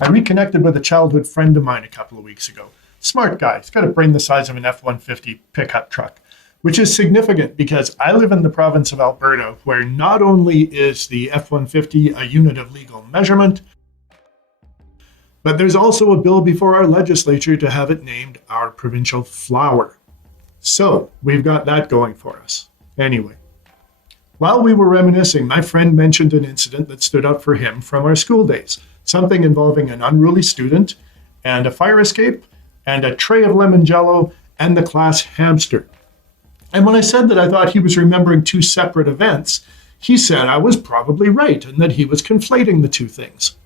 I reconnected with a childhood friend of mine a couple of weeks ago. Smart guy. He's got a brain the size of an F-150 pickup truck, which is significant because I live in the province of Alberta, where not only is the F-150 a unit of legal measurement, but there's also a bill before our legislature to have it named our provincial flower. So we've got that going for us. Anyway, while we were reminiscing, my friend mentioned an incident that stood out for him from our school days. Something involving an unruly student and a fire escape and a tray of lemon jello and the class hamster. And when I said that I thought he was remembering two separate events, he said I was probably right and that he was conflating the two things.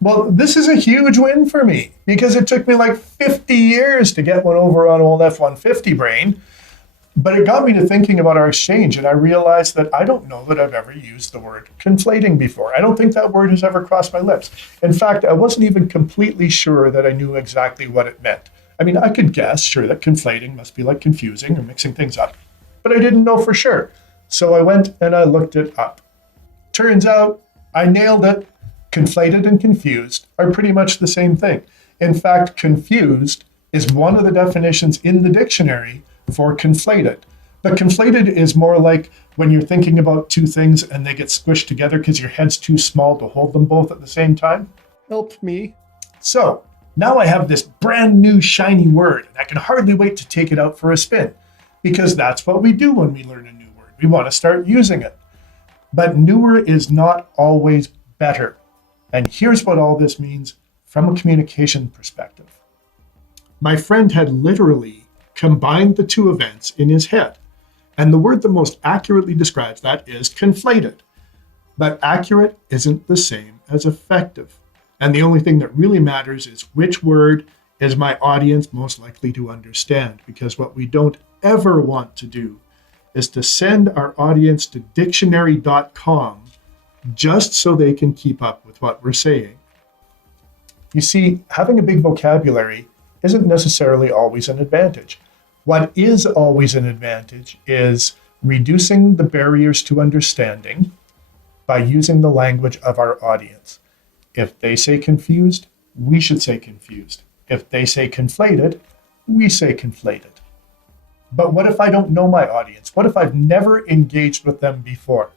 Well, this is a huge win for me because it took me like 50 years to get one over on old F-150 brain. But it got me to thinking about our exchange, and I realized that I don't know that I've ever used the word conflating before. I don't think that word has ever crossed my lips. In fact, I wasn't even completely sure that I knew exactly what it meant. I mean, I could guess, sure, that conflating must be like confusing or mixing things up, but I didn't know for sure. So I went and I looked it up. Turns out I nailed it. Conflated and confused are pretty much the same thing. In fact, confused is one of the definitions in the dictionary for conflated. But conflated is more like when you're thinking about two things and they get squished together because your head's too small to hold them both at the same time. Help me. So now I have this brand new shiny word, and I can hardly wait to take it out for a spin, because that's what we do when we learn a new word. We want to start using it. But newer is not always better. And here's what all this means from a communication perspective. My friend had literally combined the two events in his head. And the word that most accurately describes that is conflated. But accurate isn't the same as effective. And the only thing that really matters is which word is my audience most likely to understand. Because what we don't ever want to do is to send our audience to dictionary.com just so they can keep up with what we're saying. You see, having a big vocabulary isn't necessarily always an advantage. What is always an advantage is reducing the barriers to understanding by using the language of our audience. If they say confused, we should say confused. If they say conflated, we say conflated. But what if I don't know my audience? What if I've never engaged with them before?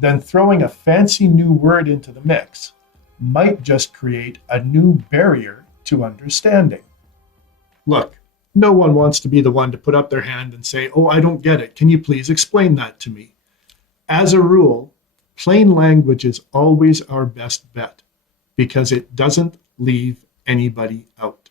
Then throwing a fancy new word into the mix might just create a new barrier to understanding. Look, no one wants to be the one to put up their hand and say, "Oh, I don't get it. Can you please explain that to me?" As a rule, plain language is always our best bet because it doesn't leave anybody out.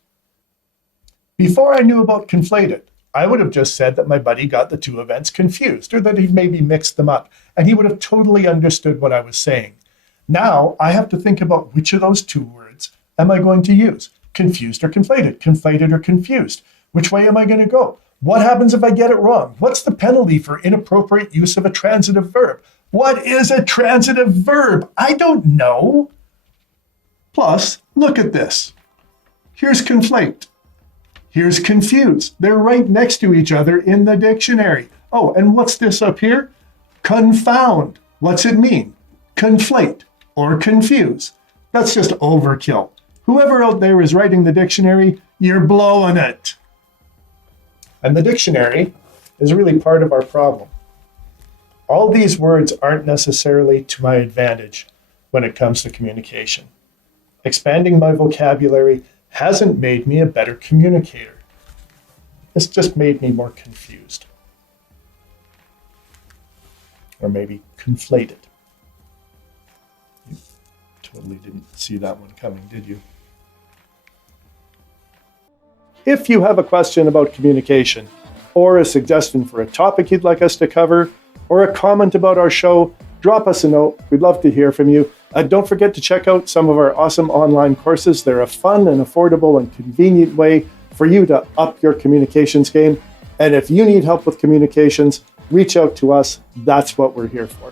Before I knew about conflated, I would have just said that my buddy got the two events confused or that he'd maybe mixed them up, and he would have totally understood what I was saying. Now I have to think about which of those two words am I going to use? Confused or conflated or confused? Which way am I going to go? What happens if I get it wrong? What's the penalty for inappropriate use of a transitive verb? What is a transitive verb? I don't know. Plus, look at this. Here's conflate. Here's confuse. They're right next to each other in the dictionary. Oh, and what's this up here? Confound. What's it mean? Conflate or confuse. That's just overkill. Whoever out there is writing the dictionary, you're blowing it. And the dictionary is really part of our problem. All these words aren't necessarily to my advantage when it comes to communication. Expanding my vocabulary hasn't made me a better communicator. It's just made me more confused. Or maybe conflated. You totally didn't see that one coming, did you? If you have a question about communication, or a suggestion for a topic you'd like us to cover, or a comment about our show, drop us a note. We'd love to hear from you. Don't forget to check out some of our awesome online courses. They're a fun and affordable and convenient way for you to up your communications game. And if you need help with communications, reach out to us. That's what we're here for.